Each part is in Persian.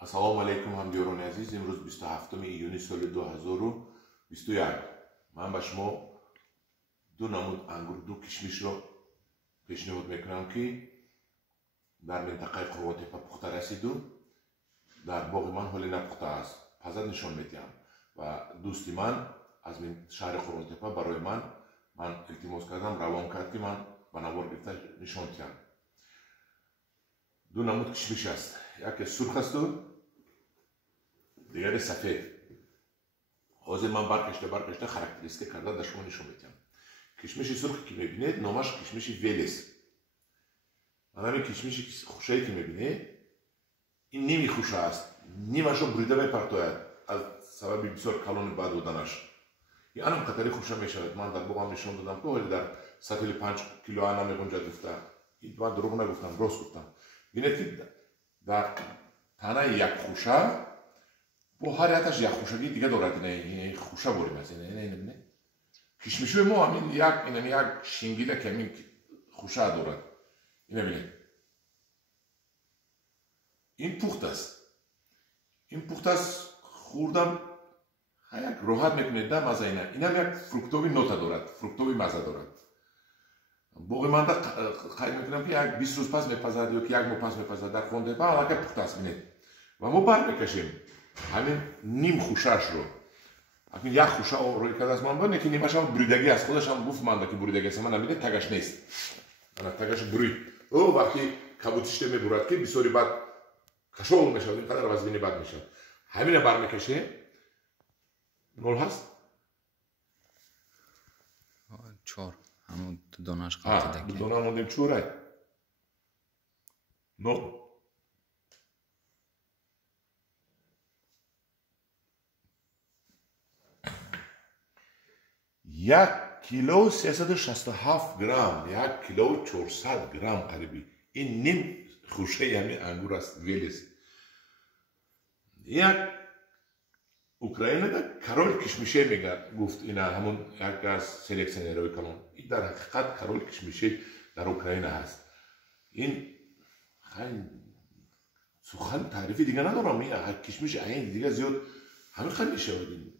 السلام علیکم هموطنان عزیز. امروز 27 ایونی سال 2021 من به شما دو نمود انگور دو کشمش را پیشنهاد میکنم که در منطقه قرواتپا پخته رسید و در باغ من حالی نپخته است. پس نشان میدم و دوستی من از شهر قرواتپا برای من التماس کردم، روان کرد که من به نوار گرفته نشان دهم. دو نمود کشمش است، یکی سرخ است و دیگری سفید. حاضر من برگشته خاراکتریستیک کرده در شما نشان میدم. کشمش سرخ که میبینید نامش کشمش ویل است. من همین کشمش خوشایی که میبینید این نیمی خوش است، نیمش رو بریده میپرتاید از سبب بسیار کلان بعد بودنش. این هم قطری خوشه میشود. من در باغم نشان دادم که حالی در سطح 5 کیلو آنا میگنجد گفته. این من دروغ نگفتم، راست گفتم. ببینید که در تنه یک خوشه با هر یکش یک خوشگی دیگه دارد. این خوشه بوریم است. این کشمشوی ما همین یک شنگیله که همین خوشه دارد. این ببینید این پخت است. این پخت است خوردم یک راحت میکنید دم از اینه. این هم یک فروکتوی نوتا دارد، فروکتوی مزه دارد. باقی من خیلی میکنم که یک 20 روز پس میپزد یا که یک ماه پس میپزد در خونده با علاقه پخت است. بینید و ما بر میکشیم همین نیم خوشش رو. اگه یک خوشه روی کرده است من ببینید که نیمش هم بریدگی است. خودش هم گفت من که بریدگی است. من نمیدید تگش نیست. من تگش برید او وقتی کبوتیشته میبرد که بسیاری بعد کشول میشود. اینقدر وزنی بد میشود. همین بر میکشیم. نول هست 4 همون دوناش قطع دکی دونا موندیم 4 نو یک کیلو 367 گرم، یک کیلو 400 گرم قریبی. این نیم خوشه همین انگور است، ویل است. یک اوکراینه در کارول کشمشه میگه گفت اینا همون یک از سلکسیونرهای کلان. این در حقیقت کارول کشمشه در اوکراینه هست. این خیلی سخن تعریفی دیگه ندارم. این کشمش این دیگه زیاد همین خیلی میشود.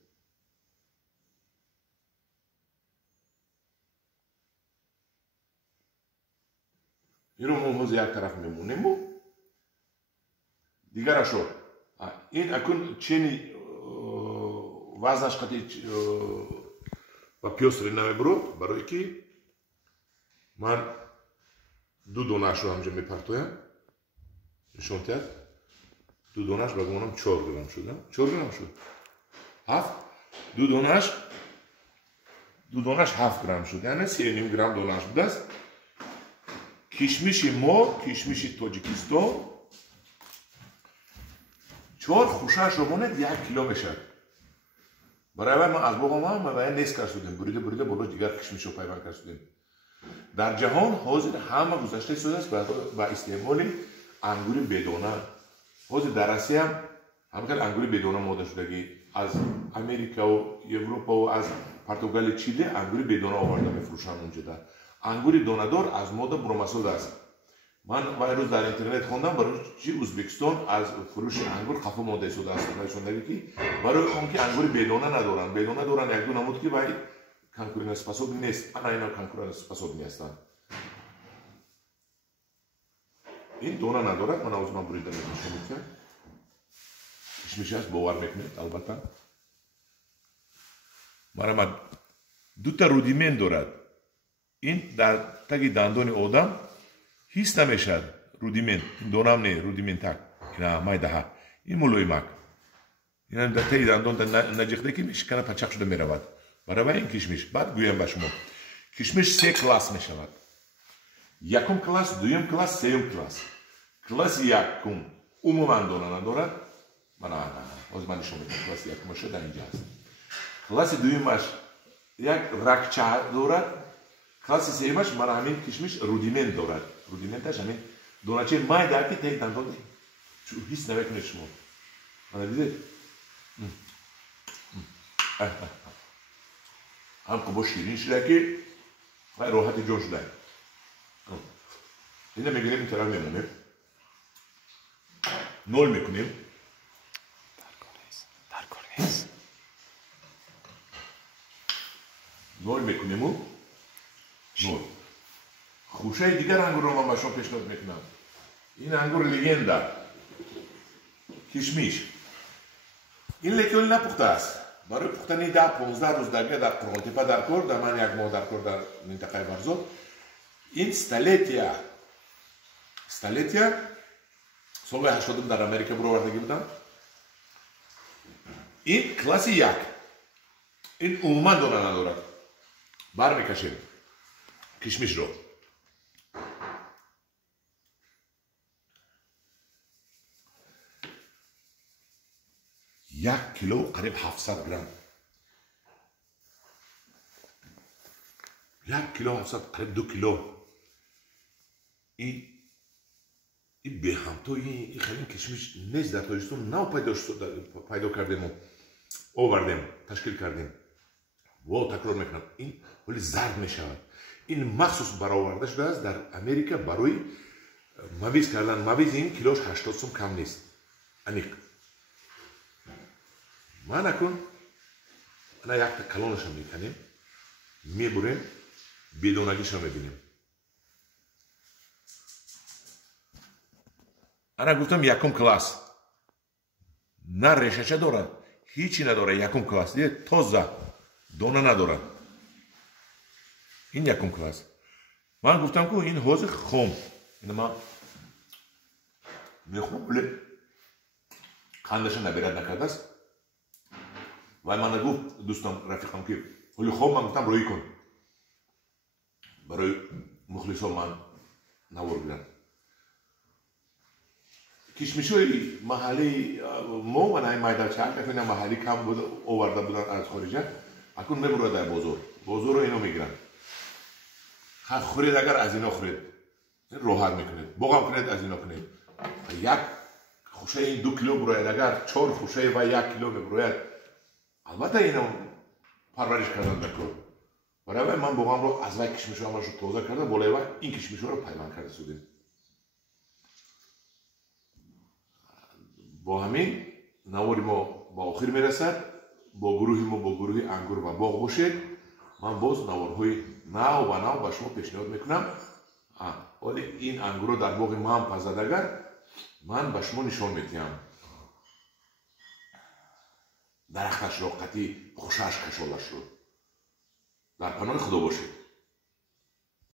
این رو موز یک طرف میمونیم و دیگر شد. این اکن چینی وزنش قطعی و پیوستری نمیبرو برای که من دو دونش رو همجا میپرتویم. نشون تید دو دونش بگمانم 4 گرم شد. 4 گرم شد. 7 دو دونش 7 گرم شد. یعنی 3.5 گرم دونش بوده است. کشمش ما، کشمش تاجیکستان 4 خوشش رو ماند 1 کیلو میشد. برای ما از باغ ما باید نیست کردیم. بریده بالا دیگر کشمش رو پیوند کردیم. در جهان حاضر همه گذشته شده است با استعمال انگور بدانه. حاضر در آسیا هم همینطور انگور بدانه ماده شدگی از امریکا و اروپا و از پرتغال چیلی انگور بدانه آورده میفروشن اونجا. در انگور دانه‌دار از ماده بروماسول است. من روز در اینترنت خوندم برای چی ازبکستان از فروش انگور خفه ماده شده است. نشون که برای اون که انگور بدانه ندارن. بدانه دارن یک دو نمود که باید کنکورینس پاسوب نیست. انا اینا کنکورینس پاسوب نیستن. این دانه ندارد. من از من بریده نشون میدم. کشمش است باور میکنید البته. مرا دو تا رودیمن دارد. این در تگ دندان آدم هیچ نمیشد. رودیمن دونم نه رودیمن تک اینا مایده ها این ملویمک اینا در تگ دندان نجیخته که میشکنه پچق شده میرود. برای این کشمش بعد گویم به شما کشمش 3 کلاس میشود. یکم کلاس، دویم کلاس، سوم کلاس. کلاس یکم عموما دانه ندارد. من نشون میدم کلاس یکمش در اینجا هست. کلاس دویمش یک رکچه دارد. کلاس سومش من همین کشمش رودیمنت دارد. رودیمنتش همین دونچه مای در که تک دندان هیچ نمیکنه شما. من دیدید هم که با شیرین شده که خیلی راحت جون شده. اینه میگیریم این طرف میمونیم. نول میکنیم. نول میکنیم و نول. خوشه دیگر انگور رو من با شما پیشنهاد میکنم. این انگور لیگندا کشمیش. این لیکول نپخته است. برای پختنی 10-15 روز دیگه در قرنطینه در کار، در من یک ماه در کار در منطقه برزو. این استالتیا سال 80 در امریکا برآوردگی بودم. این کلاس 1. این عموما دونه ندارد. برمیکشیم کشمیش رو. 1 کیلو قریب 700 گرم. 1 کیلو 700 قریب 2 کیلو. این به هم تو این خیلی کشمیش نیست در تاجیکستان نو پیدا کردیم و آوردیم تشکیل کردیم و تکرار میکنم این ولی زرد میشود. این مخصوص برآورده شده است در امریکا برای مویز کردن. مویز این کیلوش 80 سوم کم نیست. انیق ما نکن انا یک تا کلونش هم میکنیم میبریم بیدونگیش رو میبینیم. انا گفتم یکم کلاس نه ریشه‌چه داره هیچی نداره. یکم کلاس دیگه تازه دونه نداره. این یکم کلاس. من گفتم که این حوض خم این ما میخوام ولی خندش نبرد نکرده است. و من گفت دوستم رفیقم که ولی خب من گفتم روی کن برای مخلصان من نورگیرم. کشمیشوی محلی ما و نه مایدار چند که محلی کم بود آورده بودن از خارجه. اکنون میبره در بازار رو اینو میگیرن. خورید اگر از اینا خورید راحت میکنید. باقم کنید از اینا کنید. یک خوشه این 2 کیلو براید اگر 4 خوشه و 1 کیلو براید البته اینو پرورش کردن بکن. برای من باقم رو از وقت کشمیشو همش رو تازه کرده بالای وقت این کشمیشو رو پیوند کرده سودیم. با همین نواری ما با آخر میرسد. با گروهی ما با گروهی انگور و باغ باشید. من باز نوارهای نو با شما پیشنهاد میکنم. ولی این انگور رو در باغ ما هم پزدگر من به شما نشان میدم. درختش رو قطعی خوشش کشالش رو در پناه خدا باشید.